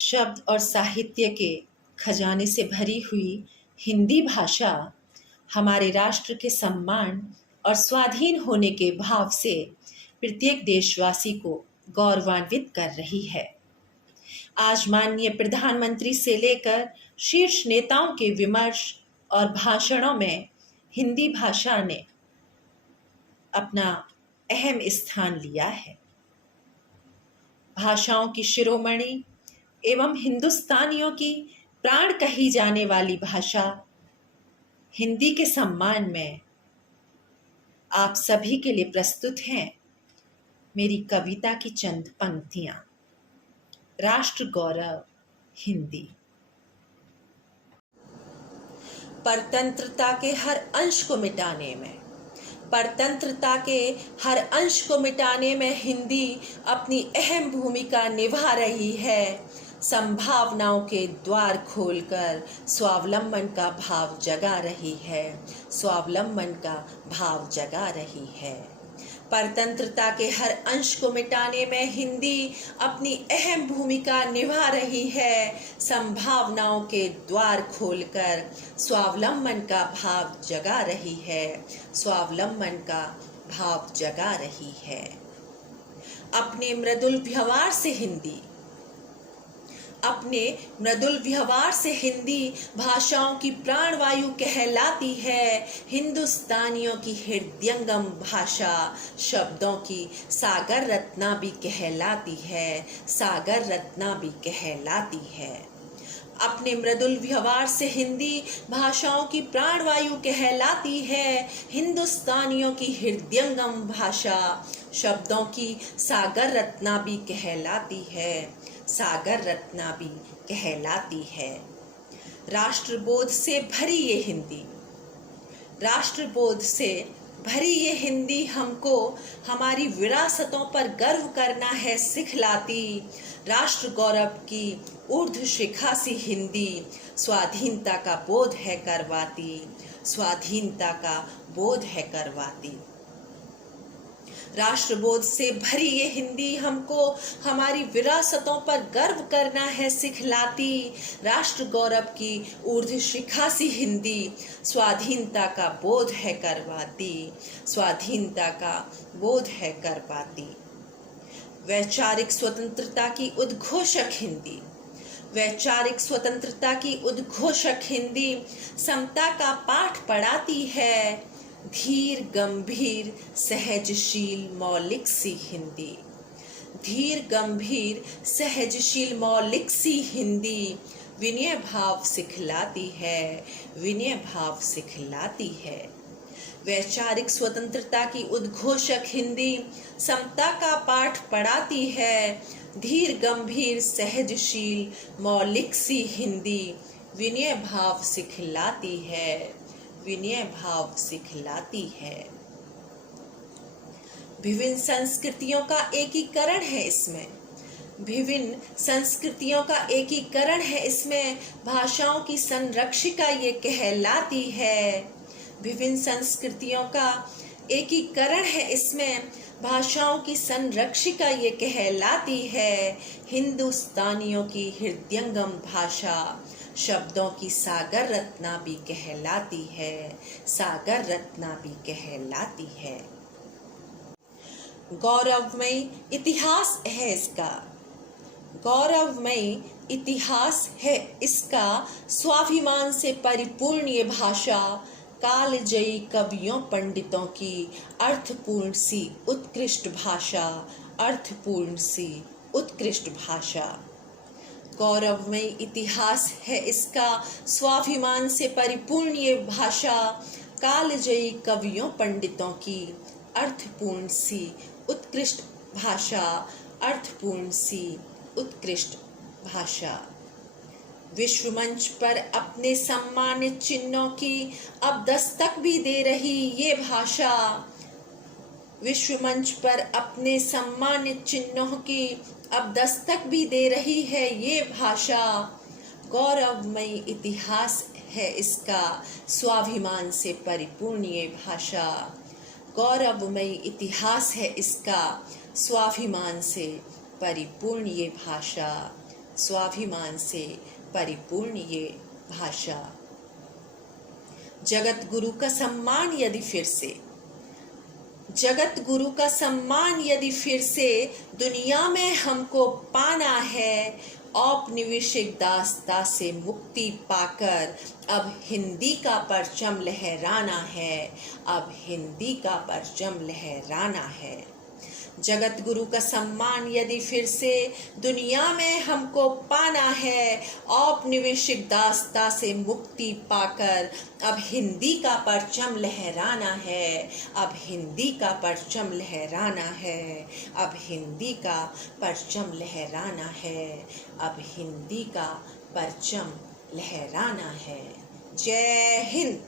शब्द और साहित्य के खजाने से भरी हुई हिंदी भाषा हमारे राष्ट्र के सम्मान और स्वाधीन होने के भाव से प्रत्येक देशवासी को गौरवान्वित कर रही है। आज माननीय प्रधानमंत्री से लेकर शीर्ष नेताओं के विमर्श और भाषणों में हिंदी भाषा ने अपना अहम स्थान लिया है। भाषाओं की शिरोमणि एवं हिंदुस्तानियों की प्राण कही जाने वाली भाषा हिंदी के सम्मान में आप सभी के लिए प्रस्तुत हैं मेरी कविता की चंद पंक्तियां। राष्ट्र गौरव हिंदी। परतंत्रता के हर अंश को मिटाने में हिंदी अपनी अहम भूमिका निभा रही है। संभावनाओं के द्वार खोलकर स्वावलंबन का भाव जगा रही है। परतंत्रता के हर अंश को मिटाने में हिंदी अपनी अहम भूमिका निभा रही है। संभावनाओं के द्वार खोलकर स्वावलंबन का भाव जगा रही है। अपने मृदुल व्यवहार से हिंदी भाषाओं की प्राणवायु कहलाती है। हिंदुस्तानियों की हृदयंगम भाषा शब्दों की सागर रत्ना भी कहलाती है। अपने मृदुल व्यवहार से हिंदी भाषाओं की प्राणवायु कहलाती है। हिंदुस्तानियों की हृदयंगम भाषा शब्दों की सागर रत्ना भी कहलाती है। राष्ट्रबोध से भरी ये हिंदी हमको हमारी विरासतों पर गर्व करना है सिखलाती। राष्ट्र गौरव की ऊर्ध्व शिखा सी हिंदी स्वाधीनता का बोध है करवाती। राष्ट्रबोध से भरी ये हिंदी हमको हमारी विरासतों पर गर्व करना है सिखलाती। राष्ट्र गौरव की ऊर्ध्व शिखा सी हिंदी स्वाधीनता का बोध है करवाती। वैचारिक स्वतंत्रता की उद्घोषक हिंदी समता का पाठ पढ़ाती है। धीर गंभीर सहजशील मौलिक सी हिंदी विनय भाव सिखलाती है। वैचारिक स्वतंत्रता की उद्घोषक हिंदी समता का पाठ पढ़ाती है। धीर गंभीर सहजशील मौलिक सी हिंदी विनय भाव सिखलाती है। विभिन्न संस्कृतियों का एकीकरण है इसमें भाषाओं की संरक्षिका ये कहलाती है। विभिन्न संस्कृतियों का एकीकरण है इसमें भाषाओं की संरक्षिका ये कहलाती है। हिंदुस्तानियों की हृदयंगम भाषा शब्दों की सागर रत्ना भी कहलाती है। गौरवमयी इतिहास है इसका स्वाभिमान से परिपूर्ण ये भाषा कालजयी कवियों पंडितों की अर्थपूर्ण सी उत्कृष्ट भाषा। गौरवमयी इतिहास है इसका स्वाभिमान से परिपूर्ण ये भाषा कालजयी कवियों पंडितों की अर्थपूर्ण सी उत्कृष्ट भाषा। विश्व मंच पर अपने सम्मानित चिन्हों की अब दस्तक भी दे रही ये भाषा। विश्व मंच पर अपने सम्मानित चिन्हों की अब दस्तक भी दे रही है ये भाषा। गौरवमयी इतिहास है इसका स्वाभिमान से परिपूर्ण ये भाषा। गौरवमयी इतिहास है इसका स्वाभिमान से परिपूर्ण ये भाषा। स्वाभिमान से परिपूर्ण ये भाषा। जगत गुरु का सम्मान यदि फिर से, जगत गुरु का सम्मान यदि फिर से दुनिया में हमको पाना है, औपनिवेशिक दासता से मुक्ति पाकर अब हिंदी का परचम लहराना है, अब हिंदी का परचम लहराना है। जगत गुरु का सम्मान यदि फिर से दुनिया में हमको पाना है, औपनिवेशिक दासता से मुक्ति पाकर अब हिंदी का परचम लहराना है, अब हिंदी का परचम लहराना है, अब हिंदी का परचम लहराना है, अब हिंदी का परचम लहराना है। जय हिंद।